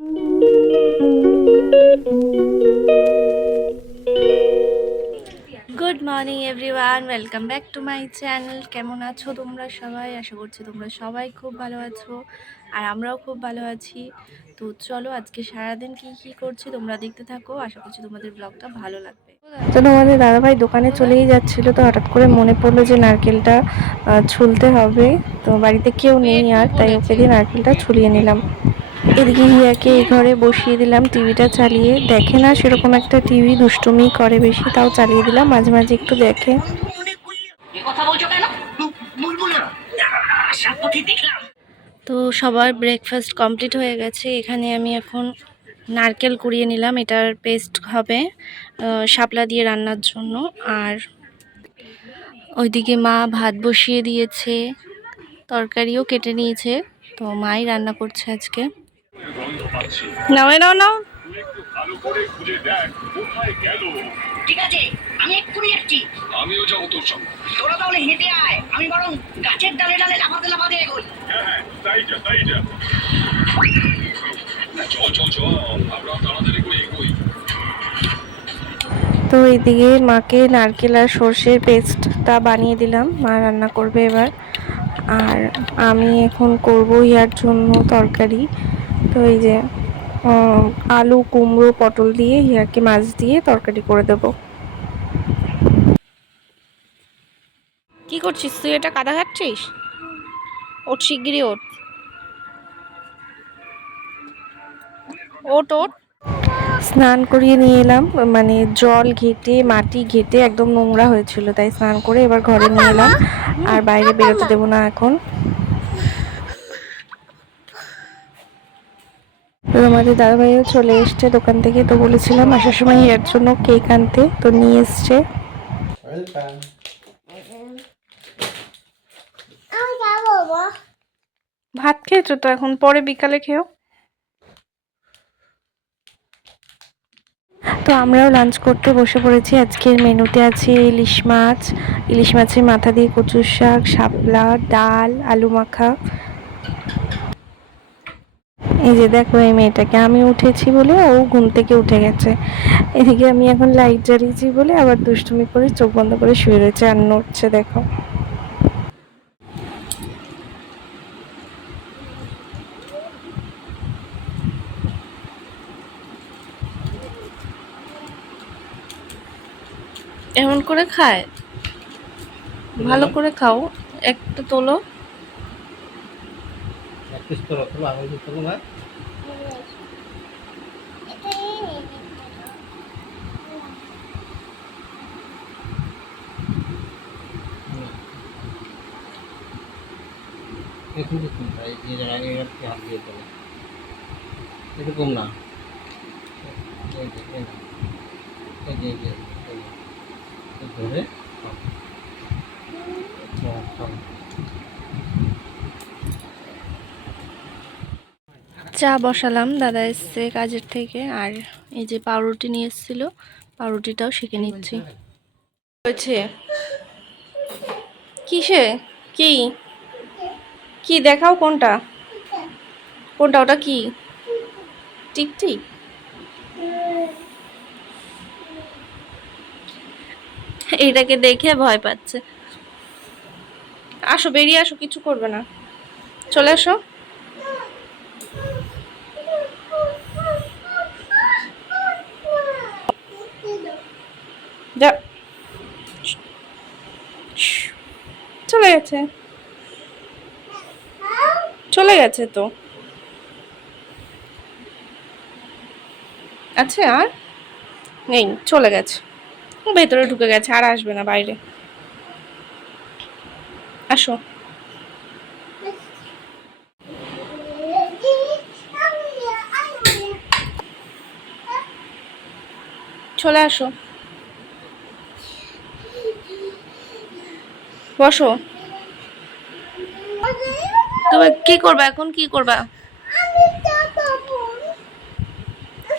Good morning everyone, welcome back to my channel. কেমন আছো তোমরা সবাই? আশা করছি তোমরা সবাই খুব ভালো আছো, আর আমরাও খুব ভালো আছি। তো চলো আজকে সারাদিন কি করছি তোমরা দেখতে থাকো। আশা করছি তোমাদের ব্লগটা ভালো লাগবে। তো আমাদের দাদাভাই দোকানে চলেই যাচ্ছিল, তো হঠাৎ করে মনে পড়লো যে নারকেলটা ছুলতে হবে। তো বাড়িতে কেউ নেই আর, তাই ওকে দিয়ে নারকেলটা ছুলিয়ে নিলাম। এদিকে হিয়াকে এই ঘরে বসিয়ে দিলাম, টিভিটা চালিয়ে। দেখে না সেরকম একটা টিভি, দুষ্টুমি করে বেশি, তাও চালিয়ে দিলাম, মাঝে মাঝে একটু দেখে। তো সবার ব্রেকফাস্ট কমপ্লিট হয়ে গেছে। এখানে আমি এখন নারকেল কুড়িয়ে নিলাম, এটার পেস্ট হবে শাপলা দিয়ে রান্নার জন্য। আর ওইদিকে মা ভাত বসিয়ে দিয়েছে, তরকারিও কেটে নিয়েছে। তো মাই রান্না করছে আজকে। নাও নাও নাও। ঠিক আছে, আমি এক্ষুনি যাচ্ছি। আমিও যাবো তোর সঙ্গে। তোরা তাহলে হেঁটে আয়, আমি বরং গাছের ডালে ডালে লাফাতে লাফাতে এগোই। হ্যাঁ, তাই যা। চল, আমরা তাড়াতাড়ি করে এগোই। তো এইদিকে মাকে নারকেল আর সর্ষের পেস্টটা বানিয়ে দিলাম, মা রান্না করবে এবার। আর আমি এখন করব ইয়ার জন্য তরকারি। তো এই যে আলু, কুমড়ো, পটল দিয়ে হিয়াকে মাছ দিয়ে তরকারি করে দেব। কি করছিস তুই? এটা কাদা ঘাটছিস? ওঠ শিগগিরই ওঠ, ওঠ ওঠ। স্নান করিয়ে নিয়ে এলাম, মানে জল ঘেটে মাটি ঘেটে একদম নোংরা হয়েছিল, তাই স্নান করে এবার ঘরে নিয়ে এলাম। আর বাইরে বেরোতে দেবো না এখন। তো আমাদের দাদাভাইও চলে এসছে দোকান থেকে, তো বলেছিলাম আসার সময় এর জন্য কেক আনতে, তো নিয়ে এসছে। ভাত খেয়েছো তো, এখন পরে বিকালে খেও। তো আমরাও লাঞ্চ করতে বসে পড়েছি। আজকের মেনুতে আছে ইলিশ মাছ, ইলিশ মাছের মাথা দিয়ে কচুর শাক, শাপলা, ডাল, আলু মাখা। এই যে দেখো এই মেয়েটাকে, আমি উঠেছি বলে ও ঘুম থেকে উঠে গেছে। এদিকে আমি এখন লাইট জ্বালিয়েছি বলে আবার দুষ্টুমি করে চোখ বন্ধ করে শুয়ে রয়েছে আর নড়ছে, দেখো। এমন করে খায়? ভালো করে খাও, একটা তোলো। এরকম না, ধরে চা বসালাম, দাদা এসছে কাজের থেকে। আর এই যে পাউরুটি নিয়ে এসেছিল, পাউরুটিটাও সেঁকে নিচ্ছি। হয়েছে কিসে? কি কি দেখাও, কোনটা কোনটা? ওটা কি? টিকটিক? এইটাকে দেখে ভয় পাচ্ছে। আসো, বেরিয়ে আসো, কিছু করবে না, চলে আসো। যা, চলে গেছে, চলে গেছে তো। আচ্ছা, আর নেই, চলে গেছে, ভেতরে ঢুকে গেছে, আর আসবে না বাইরে। আসো, চলে আসো, বসো। তুমি কি করবা এখন? কি করবা?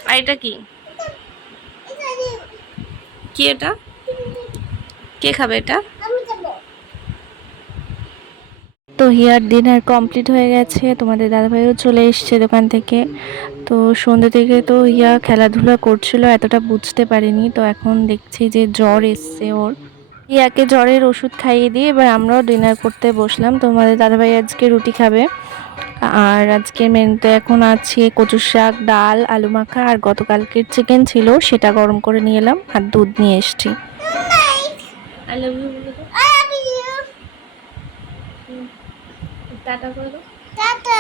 আর এটা কি? কি এটা? কে খাবে এটা? তো হিয়ার ডিনার কমপ্লিট হয়ে গেছে, তোমাদের দাদাভাইও চলে এসছে দোকান থেকে। তো সন্ধ্যে থেকে তো হিয়া খেলাধুলা করছিল, এতটা বুঝতে পারিনি। তো এখন দেখছি যে জ্বর এসছে ওর। হিয়াকে জ্বরের ওষুধ খাইয়ে দিয়ে এবার আমরাও ডিনার করতে বসলাম। তোমাদের দাদাভাই আজকে রুটি খাবে। আর আজকের মেনুতে এখন আছে কচুর শাক, ডাল, আলু মাখা, আর গতকালকের চিকেন ছিল সেটা গরম করে নিয়ে এলাম, আর দুধ নিয়ে এসছি। আই লাভ ইউ বলে দাও। টাটা করে দাও। টাটা।